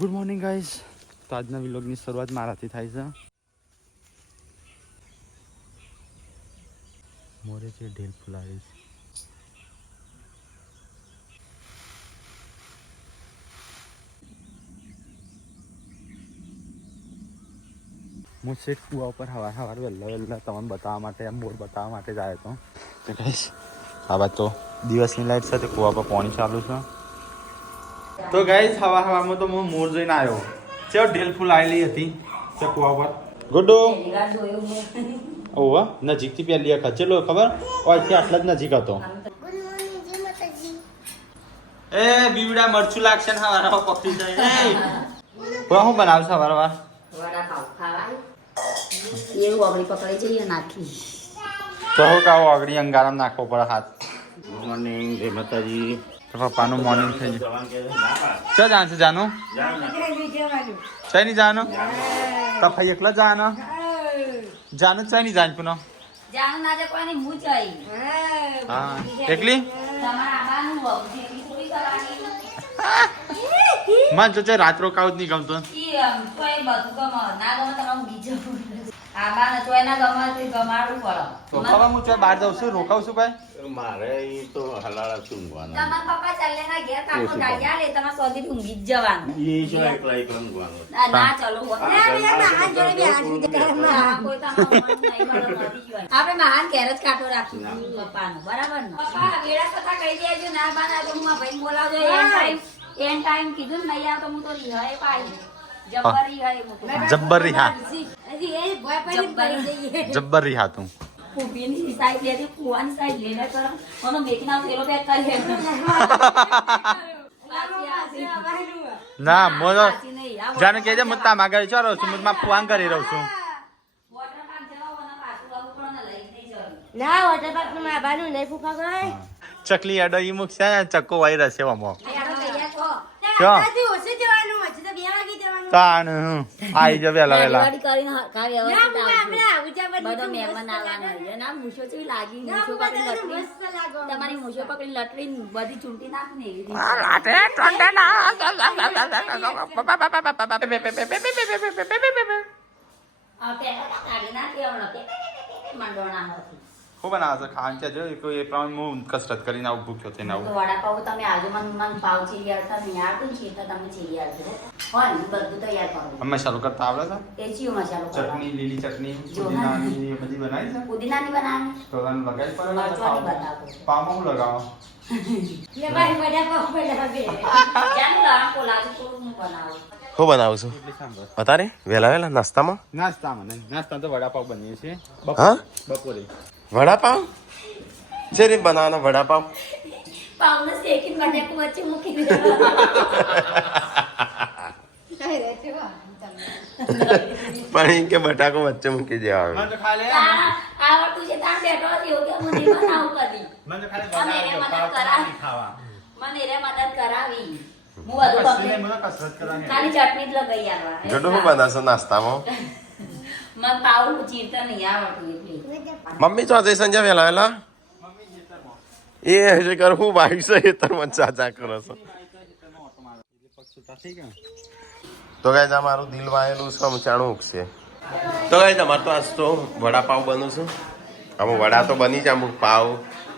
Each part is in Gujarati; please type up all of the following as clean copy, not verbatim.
Good morning guys. તો આજના વ્લોગની શરૂઆત મારાથી થાય છે. મોરે છે ઢેલ ફુલાવી. હું સેટ કુવા ઉપર હવાર વહેલા તમને બતાવવા માટે મોર બતાવવા માટે જ આવ્યો હતો. ગાઈઝ આ વાત તો દિવસની લાઈટ સાથે કુવા પર પાણી ચાલુ છે. તો ગાઈઝ હવામાં તો હું મોર જોઈને આવ્યો. ચેવ ઢેલ ફૂલ આવેલી હતી તે કુવા પર. ગુડ્ડુ ઓવા નજીકથી પહેલી વખત ચલો ખબર ઓયથી આટલા જ નજીક હતો. એ બીવડા મરચું લાગશે ને હવારમાં પકડી જાય. એ હું બનાવશે હવારમાં વડાપાવ ખાવાય એવું આગળી પકડી જઈએ નાખી તો હું કાવો આગળી અંગારામ નાખવો પડે હાથ. ગુડ મોર્નિંગ જય માતાજી. તો પપ્પાનું મોર્નિંગ થઈ ગયું. ચા જાણ છે જાનું ચા નહીં જાનો તો ભાઈ એકલા જાનો જાનું ચા નહીં જાન પુનો જાણ ના કોઈને હું ચાઈ હા એકલી તમારા આબાનું વગજી થોડી કરવાની મન તો રાત રોકાવું જ નહીં ગમતું. ઈ તોય બધું ગમ ના ગમ તમારું બીજો આબાને તોય ના ગમ તો ગમાડું પડે તો હવે હું ચોય બહાર જાઉં છું રોકાવું છું ભાઈ. મારે ઈ તો હલાળા ઊંઘવાના. તમારા પપ્પા ચાલે ના ઘેર કાકો ગાડિયા લે તમાર સોધી ઊંઘી જ જવાનું. ઈ જો એકલા ઊંઘવાનું. ના ચલો આપણે મહાન ઘેર જ કાઢો રાખીશું પપ્પાનો બરાબર ને પપ્પા વેડા કથા કહી દેજો ના બાના તો હું ભાઈ બોલાવજો એન ટાઈમ કીધું ને નહીં આવ તો હું તો રિહાય પાઈ જબ્બર રિહાય હું જબ્બર રિહા હજી એ ભય પડી જઈએ જબ્બર રિહા તું કુબીની સાઈડ લેતી કુવાની સાઈડ લેને કર મને મેકના તેલો પેક કરી ના મોજો જાને કેજે મુત્તા માગર ચાલો છું મુત માં ફુવાંગ કરી રહું છું. વોટર પાર્ક જવા ઓના પાછું આવું પણ લઈ નહીં જવાનું ના વોટર પાર્ક માં આબાનું નહીં ફૂફા ગઈ ચકલી અડો ઈ મુક છે ચક્કો વાઈ રહેશે વમો તૈયાર છો ક્યાં આથી ઓછું જવાનું હજી તો 2 વાગે જવાનું તાણ આઈ જ વેલા વેલા ગાડી કરીને કાવે ના હું આપણે ઉજા પર બધો મહેમાન આવવાના છે ના મૂછો ચેવી લાગી મૂછો પકડી લટરી મસ્ત લાગો તમારી મૂછો પકડી લટરી બધી ચૂંટી નાખ ને એવી રીતે આ પેલા કાઢી નાખી હમણાં મંડોણા હતી ખૂબ બનાવે છે ખાન છે જો કોઈ એ પ્રમાણે હું કસરત કરીને આવું ભૂખ્યો થઈને તો આવું. વડાપાવ તમે આજુ મન પાવ ચીરી આવતા નહીં આવતું છે તો તમે ચીરી આવજો હોય ને બધું તૈયાર કરો મસાલો કરતા આવડે છે. એ ચીયો મસાલો ચટણી લીલી ચટણી જો પુદીનાની એ બધી બનાવી છે પુદીનાની બનાવવાની તો તને લગાવી પડે મરચાંની બતાવો પામાં હું લગાવો લે ભાઈ મજા પાવ પેલા બે જાનું લાણ કોલાજી થોડું હું બનાવું હું બનાવું છું અત્યારે વેલા વેલા નાસ્તામાં નાસ્તામાં નહીં નાસ્તા તો વડાપાવ બનીએ છીએ હા? બપોરે વડાપાવ જે રીત બનાવવાનો વડાપાવ પાવને શેકી બટાકું વચ્ચે મૂકી દે પણ કે બટાકો વચ્ચે મૂકી દેવાનો. મને તો ખાલી આવડતું છે તાર બેઠો થયો કે મને બનાવું કદી મને તો ખાલી મને એને મદદ બનાવજો, કરાવી. ખાવા મને એને મદદ કરાવી હું બધું કશું નહીં, કમ્પ્લીટ મને કસરત કરવાની ખાલી ચટણી જ લગાઈ આવવા જોડો હું બનાવશો નાસ્તામાં મને પાવડું ચીરતા નહીં આવડતું એટલે મમ્મી ચોથે સંજય વેલા વેલા એ હજી કર હું બાઈક છે એ તર મને ચાચા કરો છો તો ગાય અમારું દિલ વાયેલું છે ચાણું ઉગશે તો ગાય તમારે તો આજ તો વડાપાવ બનું છું અમુક વડા તો બની જાય અમુક પાવ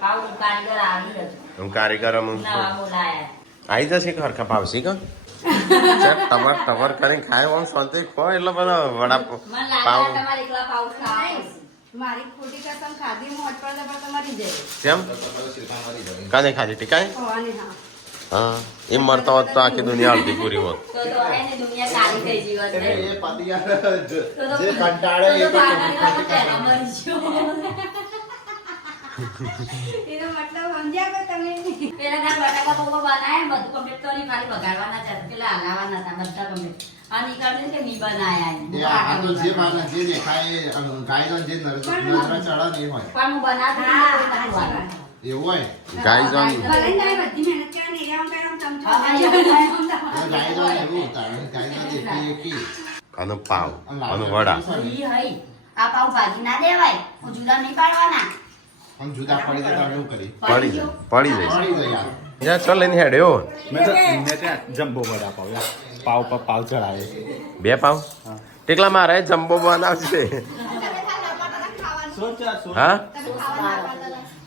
પાવડું કારીગર આવી રહ્યો હું કારીગર અમુક નવા બોલાયા આવી જશે ખરખા ભાવશી કા ટમર ટમર કરીને ખાય આમ શાંતિ ખો એટલે બધો વડા મને પાવ લાગે તમારે એકલા પાવ ખાવા મારી ખોટી કસમ ખાધી હું અટવાડે પર તમારી જાય કેમ કાને ખાધી ટીકાય હોવાની હા હા એમ મરતા હોત તો આખી દુનિયા અડધી પૂરી હોત તો હે ને દુનિયા સારી થઈ જીવત છે જે કંટાળે એ તો એનો મતલબ સમજ્યા કે તમે પેલા ના બટાકા પૌવા બનાયા બધું કમ્પ્લીટ કરી ખાલી વઘારવાના છે પેલા હલાવાના હતા બધા કમ્પ્લીટ આ નીકળે કે મી બનાયા જે માણસ જે દેખાય ગાયનો જે નજર ચડે ને એ હોય પણ હું બનાવતી હા એવું હોય ગાય જોન ભલે ને બધી મહેનત કરે ને એમ કરે આમ ચમચો ગાયનો એવું ઉતારે ગાયનો દેખી એકી અને પાવ અને વડા ઈ હઈ આ પાવ ભાજી ના દેવાય હું જુદા નહીં પાડવાના આમ જુદા પડી જાય તો એવું કરી પડી જાય પડી જાય યાર યા ચલ લઈને હેડ્યો મેં ત્યાં જમ્બો વડાપાવ પાવ પર પાવ ચડાવે છે 2 પાવ ટેકલા મારે જમ્બો બનાવશે હા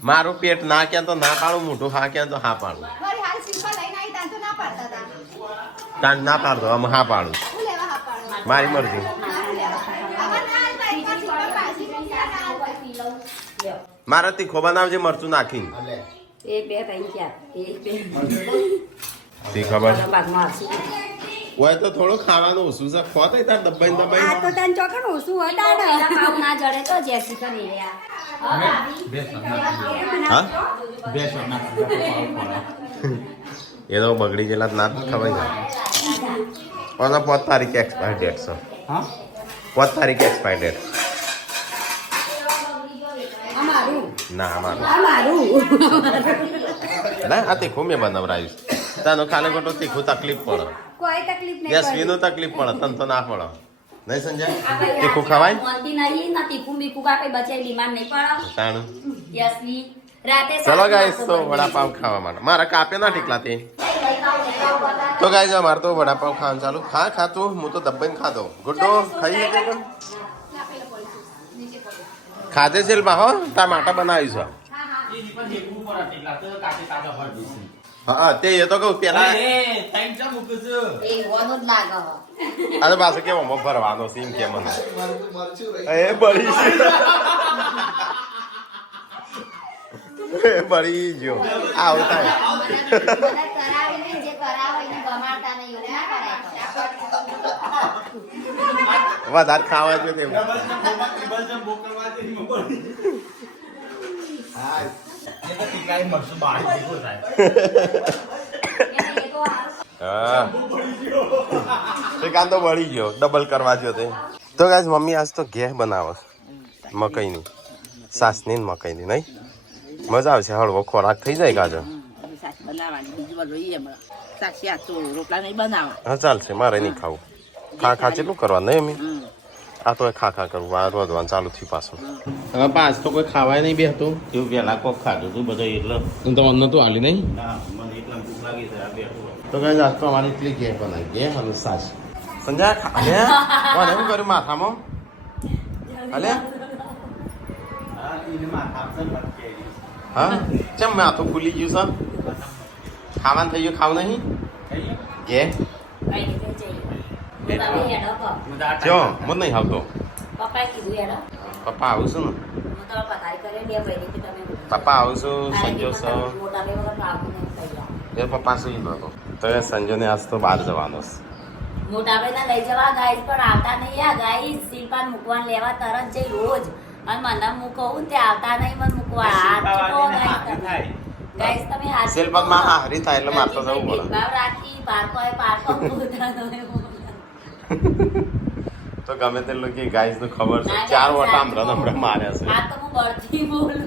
મારું પેટ ના ક્યાં તો ના પાડું મોટું હા ક્યાં તો હા પાડું મારી હાલ સિમ્પલ લઈને આવી તાન તો ના પાડતા હતા તાન ના પાડતો આમ હા પાડું શું લેવા હા પાડો મારી મરજી આમાં ના આવતા એક વાર સિમ્પલ પાછી મારે તીખો બનાવજે મરચું નાખીને એક બે ત્રણ ચાર એક બે તે ખબર ભાગમાં આવશે હોય તો થોડું ખાવાનું ઓછું છે ખોત તાર દબાઈ આ તો દબાઈ તને ચોકન ઓછું હોય પેલા પાવ ના જડે તો જેસી કરી રહ્યા હા બે શોટ નાખી પાવ પડે એ તો બગડી ગયેલા ના જ ખવાય ને અને 5 તારીખ એક્સપાયર ડેટ છે હા 5 તારીખ એક્સપાયર ડેટ અમારું ના અમારું અમારું ના આ તીખું મેં બનાવરાયું તાનો ખાલી ખોટો તીખું તકલીફ પડે કોઈ તકલીફ નહીં યશવીનું તકલીફ પડે તને તો ના પડે નહીં સંજય તીખું ખવાય મોનતી નહીં ના તીખું બીખું કા કઈ બચાઈ બીમાર નહીં પડો તાણું યસવી રાતે ચલો ગાઈસ તો વડાપાવ ખાવા માટે મારા કાપે ના ટીકલા તે તો ગાઈસ અમારે તો વડાપાવ ખાવાનું ચાલુ ખા તું હું તો દબાઈને ખાધો ગુડ્ડો ખાઈ શકે કે ખાધે છે બા હો ટમાટા બનાવી છે હા તે એ તો કહું પેલા એ હોનો જ લાગે અરે પાછો કેવો મો ભરવાનો સીમ કે મને એ બળી એ બળી ગયો આવું થાય બધા કરાવે નહીં જે કરાવે એને ગમાડતા નહીં એવું ના કરાય વધારે ખાવા જોઈએ તેવું હા તે કાં તો બળી ગયો ડબલ કરવા જો તે તો ગાઈસ મમ્મી આજ તો ઘેર બનાવે મકઈની સાસની ને મકઈની નહીં મજા આવશે હળવો ખોરાક થઈ જાય ગાજો હા ચાલશે મારે નહીં ખાવું ખા કેટલું કરવાનું નહીં એમ આ તો ખા કરવું આ રોધવાનું ચાલુ થયું પાછું હવે પાંચ તો કોઈ ખાવાય નહીં બેસતું તું પેલા કોક ખાધું તું બધો એટલે તો અन्न તો હાલી નહીં ના મને એટલા ભૂખ લાગી છે આ બેઠું તો કઈ આજ તો અમારી એટલી ઘેર બનાવી ઘેર અને સાસ સંજય અલે કોને એવું કર્યું માથામાં અલે હા ચમ માથું ફૂલી ગયું છે ખાવાનું થઈ ગયું ખાવું નહીં ઘેર કઈ નહીં જઈએ તમે હેડો કહો જો મને નહીં આવતો પપ્પાએ કીધું હેડો પપ્પા આવું છું ને હું તો પતાઈ કરે બે ભાઈ કે તમે પપ્પા આવું છું સંજો છે મોટા બે વખત આવું નહીં થઈ ગયા એ પપ્પા શું નતો તો એ સંજોને આજ તો બહાર જવાનો છે મોટા ભાઈ લઈ જવા ગાઈસ પણ આવતા નહીં આ ગાઈસ શિલ્પાન મૂકવાન લેવા તરત જઈ રોજ અને મને મૂકવું તે આવતા નહીં મને મૂકવા હાથ તો ગાઈસ તમે હાથ શિલ્પામાં હારી થાય એટલે મારતો જવું પડે ભાવ રાખી પારકો એ પારકો મોટા તો ગમે તે લોકો ગાઈસ નું ખબર છે 4 વટા હમણાં માર્યા છે આ તો હું બળથી બોલું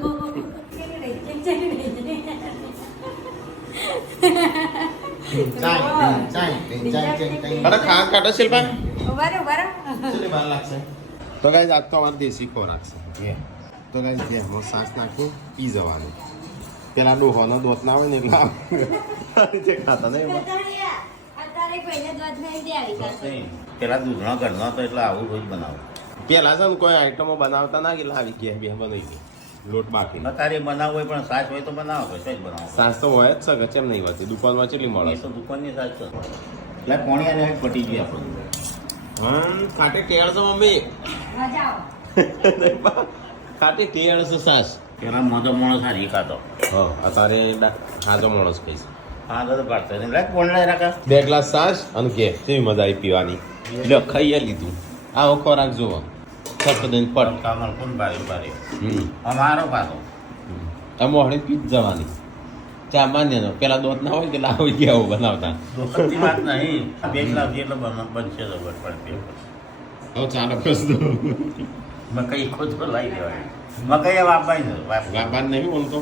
અરે ખા કાઢો શિલ્પા ઉભા રહો કેટલી વાર લાગશે તો ગાઈસ આજ તો અમારે દેશી ખોરાક છે તો ગાઈસ ઘેરમાં સાસ નાખી પી જવાનું પેલા ડોહોનો દોત ના હોય ને એટલે જે ખાતા નહીં એમાં અત્યારે પહેલે દૂધ નહીં દેવી પેલા દૂધના ઘરના તો એટલે આવું રોજ બનાવું પેલા છે ને કોઈ આઈટમો બનાવતા ના એટલે આવી ગયા બે બનાવી ગઈ લોટ બાકી તારે બનાવવું હોય પણ સાસ હોય તો બનાવો પછી જ બનાવો સાસ તો હોય જ છે કેમ નહીં હોતી દુકાનમાં કેટલી મળે એ તો દુકાનની સાસ છે એટલે પોણી આને પટી ગઈ આપણું ખાટી ટેળ છે મમ્મી મજા આવે ખાટી ટેળ છે સાસ પેલા મોટો માણસ હારી ખાતો હા અત્યારે હાજો માણસ કહીશ હા તો કાઢતો નહીં લાગ પોણ લઈ રાખા 2 ગ્લાસ સાસ અને ઘે કેવી મજા આવી પીવાની એટલે ખાઈએ લીધું આવો ખોરાક જુઓ સફેદ પટ કામર કોણ બારી બારી હમ અમારો પાછો આ મોહણી પી જ જવાની સામાન્ય નો પેલા દોત ના હોય કે લાવી ગયા આવું બનાવતા દોસ્તની વાત નહીં બે ગ્લાસ જેટલો બનશે તો પણ હવે ચાલો પ્રશ્ન મકઈ ખોદ લાવી દેવાય મકઈ વાપાય છે વાપર નહીં બોલતો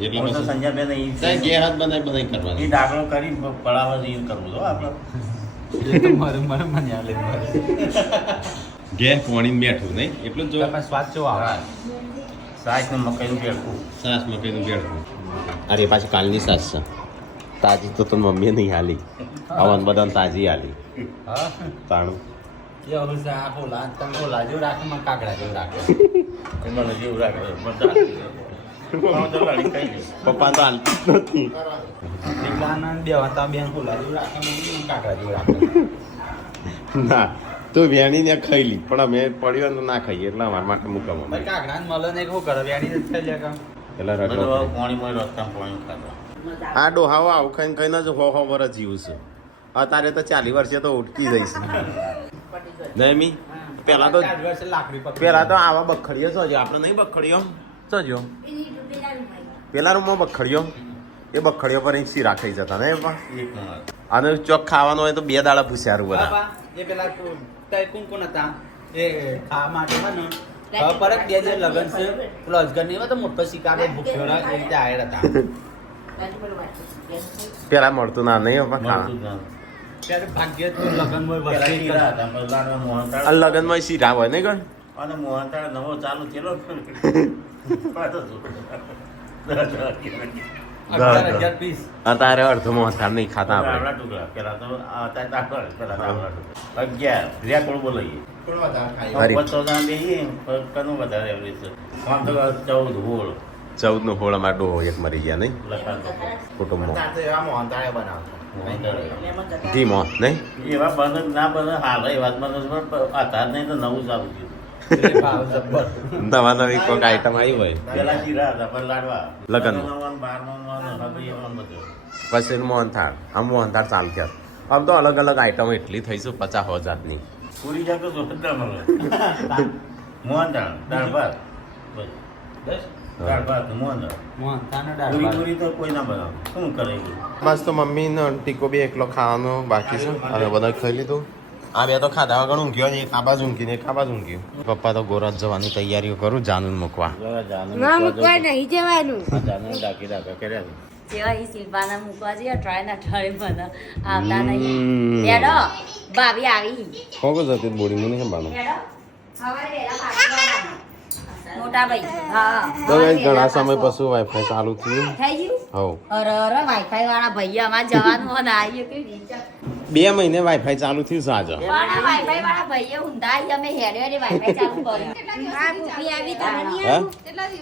એટલે તો સંજયબેન ઈ ત્યાં ઘે હાથ બનાવી કરવાની ઈ ડાકણો કરી પડાવવા ઈ કરવું તો આપણે ઘે પાણી બેઠું નહીં એટલું જ જો સ્વાદ કેવો આવે સાસ ને મકઈનું પેડકું સાસ મકઈનું બેઠું અરે પાછી કાલની સાસ છે તાજી તો તને મમ્મીએ નહીં હાલી આવન બધાને તાજી હાલી હા તાણું એવું છે આ હોલા તમે હોલા જેવું રાખો મને કાકડા જેવું રાખો મને જેવું રાખે બધા તો લડી કઈ નહીં પપ્પા તો હાલતી જ નથી દીકરાના બે હતા બેન હોલા જેવું રાખે મને કાકડા જેવું રાખો ના તું વેણીને ખાઈ લી પણ અમે પડ્યો તો ના ખાઈએ એટલે અમારા માટે મૂકવા ભાઈ કાકડા મળે ને શું કરે વેણી જ ખાઈ લે કામ એટલે બધું રગડો પાણી માં રસ્તામાં પાણી ખાતો આ ડોહાઓ આવું ખાઈને ખાઈને જ હો વર્ષ જીવું છું અત્યારે તો 40 વર્ષે તો ઉઠકી જઈશ નહીં મી પેલા તો લાકડી પકડી પેલા તો આવા બખડીઓ છો આપણે નહીં બખડીઓ ચજો પેલા રૂમમાં બખડીઓ એ બખડીઓ પર શીરા ખાઈ જતા ને પણ એક નંબર અને ચોક ખાવાનું હોય તો 2 દાડા પૂછ્યારું બધા બાપા, એ પેલા કોણ હતા એ ખાવા માટે હોય ને હવે પરત બે જે લગન છે પેલો અજગર નહીં હોય તો મોટો શિકાર ભૂખ્યો રહે, એ રીતે આયર હતા પેલા મળતું ના નહીં બાપા મળતું ખાવા જ ત્યારે ભાગ્ય તો લગનમાં પેલા વર્ષે શીરા હતા, પછી લાડવા મોહનથાળ. અને લગનમાં શીરા હોય નહીં ગણ અને મોહનથાળ નવો ચાલુ થયેલો પાછો જો. 11,000 પીસ અત્યારે અડધો થાળ નહીં ખાતા આપણે આવડા ટુકડા. પેલા તો અત્યારે દાખલા, પેલા તો આવડા ટુકડા. 11 રેકોર્ડ બોલાઈએ. થોડું વધારે ખાઈ હરી. બસો દામ બેહીએ, પણ કનું વધારે એવરેજ છે. આમ તો 14 હોળ 14 નો હોળમાં ડોહો એક મરી ગયા નહીં લખાણ તો. કુટુંબમાં તો એવા મોહનથાળે બનાવતા મોહનથાળ. ધીમો નહીં એવા બને કે ના બને હાલ એ વાત બને છે, પણ અત્યારે નહીં તો નવું ચાલુ થયું. ભાવ જબ્બર. નવા નવી કોઈક આઈટમ આવી હોય પેલા શીરા હતા, પછી લાડવા. લગનમાં. 12માં હવે એમાં બધું. પછી મોહનથાળ આમ મોહનથાળ ચાલુ થયા આમ તો અલગ અલગ આઈટમ એટલી થઈ છે 50 જાતની પૂરી જાત તો જોરદાર મળે. મોહનથાળ, દાળ ભાત. બસ. દાળ ભાત, મોહનથાળ. મોહનથાળનો દાળ પૂરી ભાત. પૂરી તો કોઈ ના બનાવે. શું કરે એવું? બસ તો મમ્મી ને ટીકો બી એકલો ખાવાનો બાકી છે અને બધા ખાઈ લીધું આ બે તો ખાધા વગર ઊંઘ્યો ને એક આ બાજુ ઊંઘી ને એક આ બાજુ ઊંઘ્યું પપ્પા તો ગોરજ જવાની તૈયારીઓ કરું જાનું મૂકવા જરા જાનું ના મૂકવા મૂકવા નહીં જવાનું આ જાનું ડાકી ડાકા કર્યા ને. જેવા ઈ શિલ્પાના મૂકવા જઈએ ટ્રાય ના ટ્રાય મને આવતા નહીં હમ. હેડો ભાભી આવી ખોગો જતી બોડી મને સંભાળો હેડો સવારે વહેલા પાછી આવવાનું. મોટા ભાઈ હા તો guys, ઘણા સમય પછી વાઈફાઈ ચાલુ થયું થઈ ગયું હવ અરે અરે વાઈફાઈ વાળા ભાઈ અમારે જવાનું હોય ને આવીએ કેવી રીતે 2 મહિને વાઈફાઈ ચાલુ થયું છે આજે પણ આ વાઈફાઈ વાળા ભાઈએ ઊંધા આવી અમે હેડે હેડે વાઈફાઈ ચાલુ કર્યું આ કુપી આવી તમે નહીં હે આવી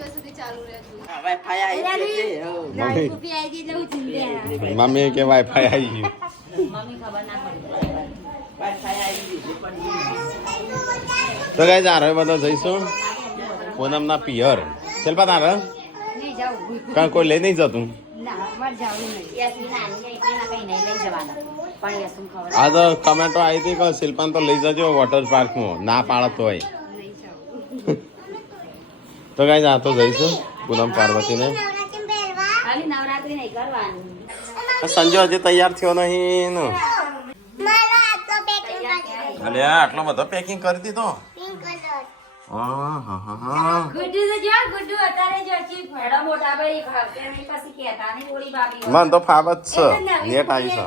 કુપી આવી એટલે હું ચીંધે મમ્મી કે વાઈફાઈ આવી ગયું મમ્મી ખબર ના પડી તો ગાઈઝ આ બધા જઈશું પૂનમના પિયર શિલ્પા તારે નહીં જાઉં કારણ કોઈ લઈ નહીં જતું ના મારે જવું નહીં યસમી નાની છે એટલે ના કઈ નહીં લઈ જવાના પણ યસમ ખબર આ તો કમેન્ટો આવી હતી કે શિલ્પાને તો લઈ જજો વોટર પાર્કમાં ના પાડત હોય નહીં જાઉં તો ગાઈઝ આ તો જઈશું પૂનમ પાર્વતીને ખાલી નવરાત્રી નહીં કરવાની સંજય હજી તૈયાર થયો નહીં ને અલે આટલો બધો પેકિંગ કરી દીધો ગુડ્ડુ તો જો ગુડ્ડુ અત્યારે જો ચીપ હેડો મોટા ભાઈ ખાવતે નહીં પછી કહેતા નહીં ઓળી બાબી મન તો ફાવત છે નેટ આવી છે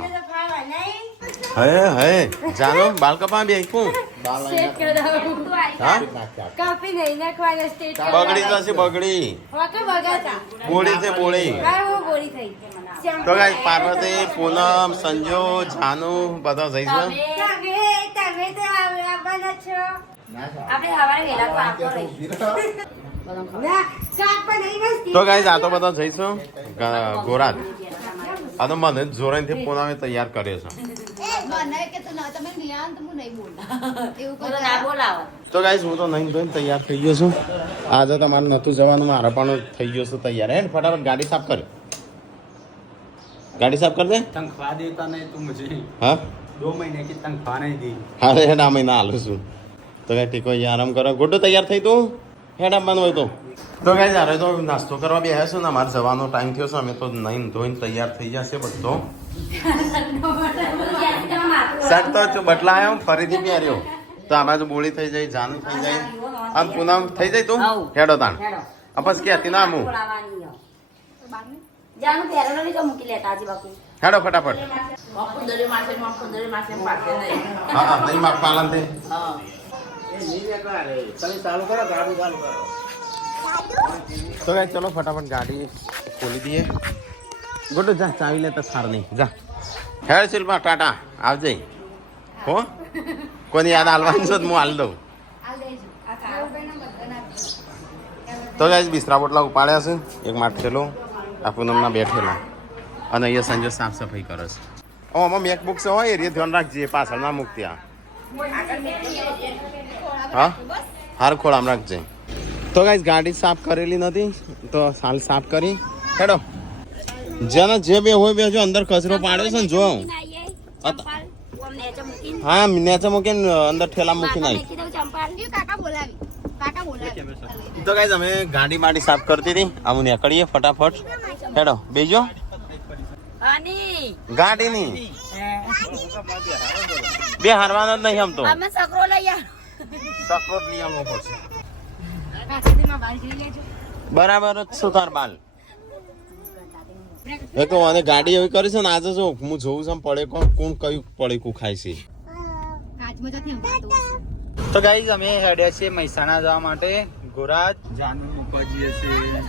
હે હે જાનો બાલ કપા બે કું હા કાપી નહીં નાખવાના સ્ટેટ બગડી જશે બગડી હોકે બગાતા બોળી છે બોળી કાય હું બોલી થઈ તો ગાઈસ પાર્વતી પૂનમ સંજુ જાનુ બધા જઈશું તમે તો આવવાના છો આપણે હવારે વેલા કામ કરે ના કાપ પણ નહીં વસ્તી તો ગાઈસ આ તો બધા જઈશું ગોરાત આ તો મને જોરાઈથી પૂનમે તૈયાર કર્યો છે મને કે તો ના તમે નિયાન તો હું નહીં બોલું એવું બોલો ના બોલાવો તો ગાઈસ હું તો નહીં ધોઈને તૈયાર થઈ ગયો છું આજે તમારે નતું જવાનું મારે પણ થઈ ગયો છું તૈયાર હે ને ફટાફટ ગાડી સાફ કર ગાડી સાફ કર દે तनख्वाह देता नहीं तू मुझे હા 2 महीने की तनख्वाह नहीं दी અરે હેડા મહિના હાલું છું તો કઈ ટીકો આરામ કરો ગુડ્ડુ તૈયાર થઈ તું હેડા બન હોય તો કઈ જારે તો નાસ્તો કરવા બેહ્યા છું ને અમારે જવાનો ટાઈમ થયો છે અમે તો નહીં ધોઈને તૈયાર થઈ જશે બધો શર્ટ તો બદલાયો ફરીથી પહેર્યો તો આમાં તો બોળી થઈ જાય જાનું થઈ જાય આમ પૂનમ થઈ જાય તું હેડો તાણ હેડો અપસ કે હતી ના હું બોલાવાની જાનું પહેરેલો નહીં તો મૂકી લેતા હજી બાકી હેડો ફટાફટ હા હા નહીં માપ પાલન તે તો ગાઈસ ચલો ફટાફટ ગાડી ખોલી દઈએ ગોટો જા ચાવી લેતા થાર નહીં જા હેડ શિલ્પા ટાટા આવજે હો કોની યાદ હાલવાની છો હું હાલ દઉં તો ગાઈસ બિસ્તરા બોટલા ઉપાડ્યા છે એક માટકેલો આ પૂનમના બેઠેલા અને અહીંયા સંજય સાફ સફાઈ કરે છે આમાં મેકબુક છે હોય એ ધ્યાન રાખજે પાછળ ના મૂકતી આ હા હાર ખોળામ રાખજે તો ગાઈસ ગાડી સાફ કરેલી નથી તો હાલ સાફ કરી હેડો જેને જે બે હોય બે જો અંદર કચરો પાડ્યો છે ને જો હા નેચા મૂકીને અંદર ઠેલા મૂકીને આવી તો ગાઈસ અમે ગાડી માડી સાફ કરતી હતી આમ નીકળીએ ફટાફટ હેડો બેજો ગાડીની બે હારવાનો જ નહીં આમ તો સકરો જ લઈ આવવો પડશે બરાબર જ શું તાર બાલ એ તો મને ગાડી એવી કરી છે ને આજે જો હું જોઉં છું પડે કોણ કયું પડે કું ખાય છે તો ગાઈઝ અમે હેડ્યા છીએ મહેસાણા જવા માટે ગોરાજ જાનુ મૂકવા જઈએ છીએ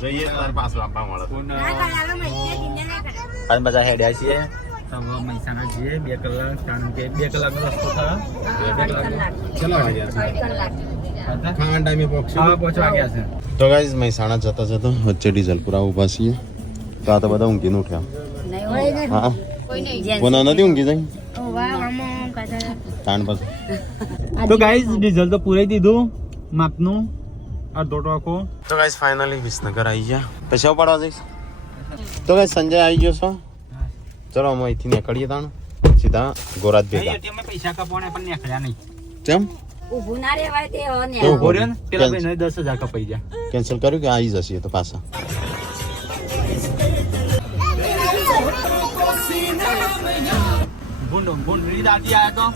જોઈએ તાર પાછું આપવા મળે અને બધા હેડ્યા છીએ મહેસાણા જઈએ 2 કલાક કારણ કે 2 કલાકનો રસ્તો થયો ચલો વાગ્યા ખાવા ટાઈમે પહોંચવા ગયા છે તો ગાઈઝ મહેસાણા જતા જતા વચ્ચે ડીઝલપુરા ઊભા છીએ તો આ તો બધા ઊંઘીને ઉઠ્યા હા કોના નથી ઊંઘી જાય તાણ પછી તો ગાઈઝ ડીઝલ તો પૂરાઈ દીધું માપનું અડધો ટોકો તો ગાઈઝ ફાઇનલી વિસનગર આવી ગયા પછી આવું પડવા જઈશ તો ગાઈઝ સંજય આવી ગયો છો ચલો અમે અહીંથી નીકળીએ તાણ સીધા ગોરાજ ભેગા પૈસા કપવાને પણ નીકળ્યા નહીં કેમ ઊભું ના રહેવાય તે ને તો ઉભો રહ્યો ને પેલા ભાઈને 10,000 કપાઈ ગયા કેન્સલ કર્યું કે આવી જશે તો પાછા ભૂંડરી દાદી આયા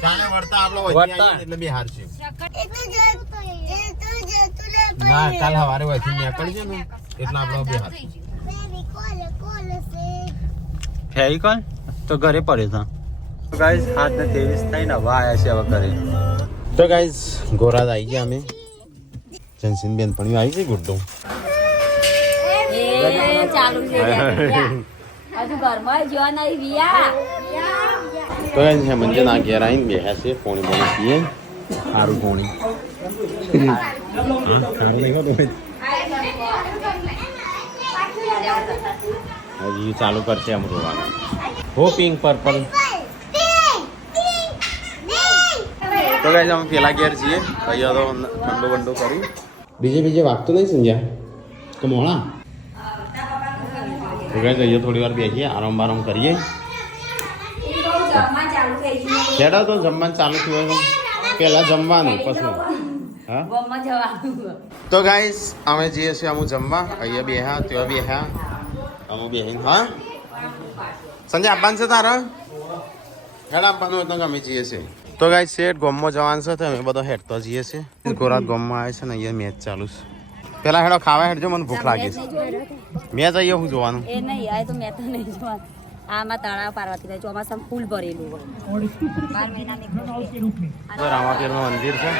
કાલે વળતા આપણો વચ્ચે એટલે બે હાર છે ના કાલ સવારે વચ્ચે નીકળી છે ને એટલે આપણો બે હાર ફેવિકોલ તો ઘરે પડ્યો તો ગાઈઝ 7:23 થઈને હવે આયા છે હવે ઘરે તો ગાઈઝ ગોરાજ આવી ગયા અમે જનસીન બેન પણ આવી છે ગુડ્ડો ચાલુ છે હજુ ઘરમાં જો નહીં વિયા તો ગાઈઝ હેમંત ના ઘેર આવીને બેહ્યા છે પોણી બોણી પીએ સારું પોણી સારું નહીં હોતું હજી ચાલુ કરશે આમ રોવાનું હો પિંક પર્પલ તો ગાઈઝ અમે પેલા ઘેર છીએ અહીંયા તો ઠંડો બંડો કરી બીજે વાગતું નહીં સમજ્યા તો મોડા તો ગાઈઝ અહીંયા થોડી વાર બેસીએ આરામ બારામ કરીએ ખેડા તો જમવાનું ચાલુ થયું હોય પેલા જમવાનું પછી હા તો ગાઈઝ અમે જઈએ છીએ અમુક જમવા અહીંયા બેહ્યા ત્યાં બેહ્યા અમુક બેહીને હા સંજય આપવાનું છે તારા હેડ આપવાનું હોય તો અમે જઈએ છીએ તો ગાઈઝ શેઠ ગોમમાં જવાનું છે તો અમે બધો હેડતો જઈએ છીએ ગોરાત ગોમમાં આવે છે ને અહીંયા મેચ ચાલુ છે પેલા હેડો ખાવા હેડજો મને ભૂખ લાગી છે મેચ અહીંયા હું જોવાનું એ નહીં આ તો મેં તો નહીં જોવાનું આમાં તળાવ પાર્વતી ચોમાસામાં ફૂલ ભરેલું હોય 12 મહિના રામાપીરનું મંદિર છે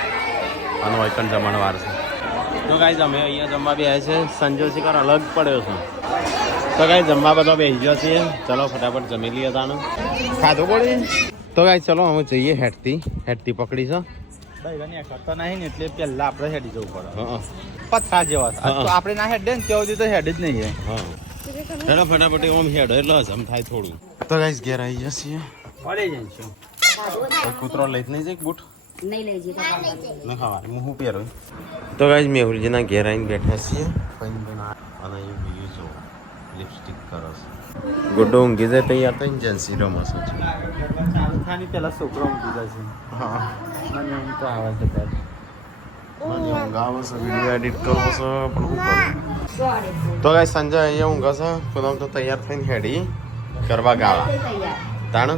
અને વૈકણ જમણવાર છે તો ગાઈઝ અમે અહીંયા જમવા બે છે સંજય શિકાર અલગ પડ્યો છે તો ગાઈઝ જમવા બધો બેસી ગયો છીએ ચલો ફટાફટ જમી લઈએ તાનું ખાધું પડી તો ગાઈઝ ચલો અમે જઈએ હેડતી પકડી છે કરતા નહીં ને એટલે પેલા આપણે હેડી જવું પડે હા પથરા જેવા તો આપણે ના હેડે ને ત્યાં સુધી તો હેડ જ નહીં હા હેડો ફટાફટ ઓમ હેડો એટલે જમ થાય થોડું તો ગાઈઝ ઘેર આવી ગયા છીએ પડે જાય છે કૂતરો લઈ નહીં જાય બૂટ નહીં લઈ જઈએ ન ખાવાનું હું પહેરું તો ગાઈઝ મેહુલજીના ઘેર આવીને બેઠા છીએ અને એ બીજું જો લિપસ્ટિક કરો છે ગુડ્ડો ઊંઘી જાય તૈયાર થઈને જેન્સી રમસ છે ખાની પેલા છોકરો ઊંઘી જાય છે હા મને ઊંઘ તો આવે છે ત્યારે મને ઊંઘ આવે છે વિડીયો એડિટ કરવો છે પણ શું કરું તો ગાઈઝ સંજય અહીંયા ઊંઘે છે પૂનમ તો તૈયાર થઈને હેડી કરવા ગાવા તાણ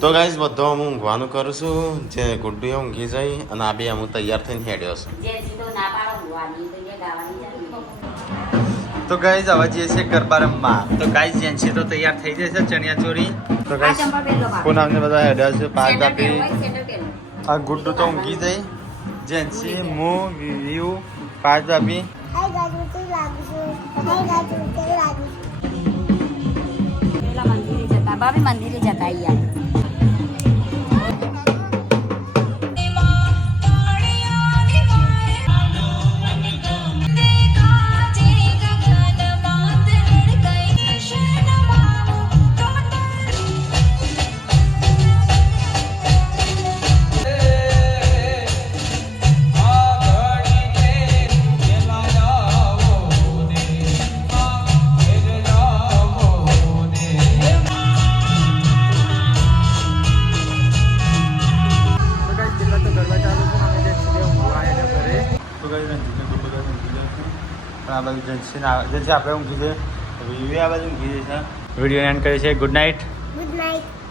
તો ગાઈઝ બધો હું ઊંઘવાનું કરું છું જે ગુડ્ડુ એ ઊંઘી જાય અને આ બે હું તૈયાર થઈને હેડ્યો છે તો ગાઈઝ હવે જઈએ છે ગરબા રમવા. તો ગાઈઝ જેન્સી તો તૈયાર થઈ જશે ચણિયા ચોરી. તો આ ગાઈઝ ચંપલ પહેરલો બાપ. કોણ અમને બધા હેડર છે પાંચ સેન્ડલ આપી. પહેરલો હોય, સેન્ડલ પહેરલો. આ ગુડ્ડુ તો ઊંઘી જઈ. જેન્સી હું વિવ્યુ પાંચ આપી. પેલા મંદિરે જતા ભાભી મંદિરે જતા યાર. આ બાજુ જેન્સી આપણે ઊંઘી છે. વિડીયો આ બાજુ ઊંઘી છે. વિડીયો એન્ડ કરે છે. Good night.